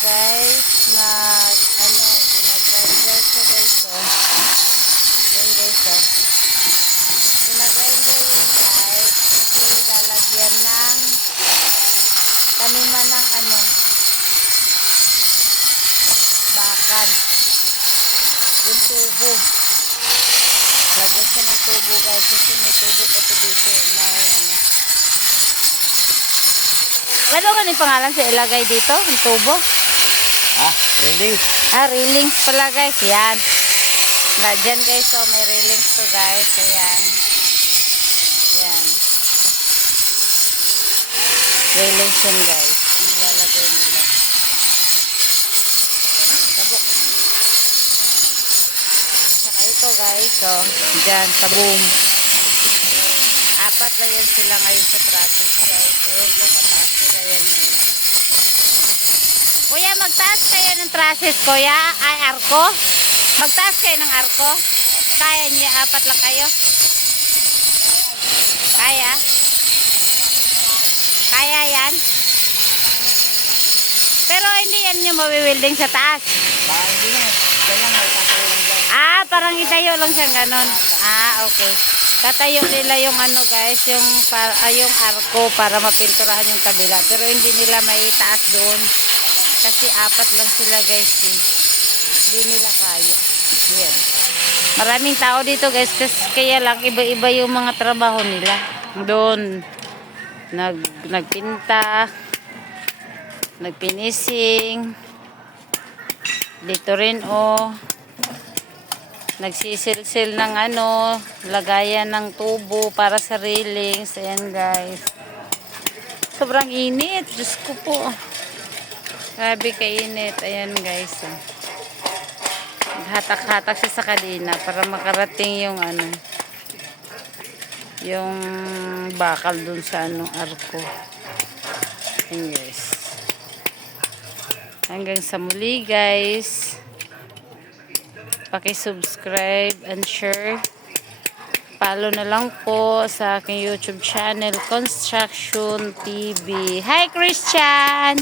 guys, ginagrinder ko guys, oh. Yan guys, oh. Ginagrinder yun guys, kasi lalagyan ng taniman ng bakal. Yung tubo. Lagyan siya ng tubo guys, kasi may tubo pati dito na ano ganun pangalan sa ilagay dito? Yung tubo? Railings. Railings pala guys. Yan. Diyan guys. So, may railings to guys. Ayan. Ayan. Railings yun guys. Nilalagay nila. Tabok. Saka ito guys. So, dyan. Tabong. Apat lang yan sila ngayon sa traffic guys. Ayan kung mataas sila yan ngayon. Kuya, magtaas kayo ng trusses, kuya? Ay, arko? Magtaas kayo ng arko? Kaya niya, apat lang kayo? Kaya? Kaya yan? Pero hindi yan yung mawiwilding sa taas. Hindi na. Ganyan na. Tatayo lang dyan. Parang itayo lang siyang ganon. Okay. Tatayo nila yung guys, yung arko para mapinturahan yung kabila. Pero hindi nila maitaas doon. Kasi apat lang sila guys. Hindi nila kaya. Yan. Maraming tao dito guys. Kaya lang iba-iba yung mga trabaho nila. Doon. Nagpinta. Nagpinising. Dito rin nagsisilsil ng lagayan ng tubo para sa railings. Ayan guys. Sobrang init. Diyos ko po. Grabe kainit. Ayan guys. Hatak-hatak siya sa kadina para makarating yung yung bakal dun sa arko. Ayan guys. Hanggang sa muli guys. Paki-subscribe and share. Follow na lang po sa aking YouTube channel, Construction TV. Hi Christian!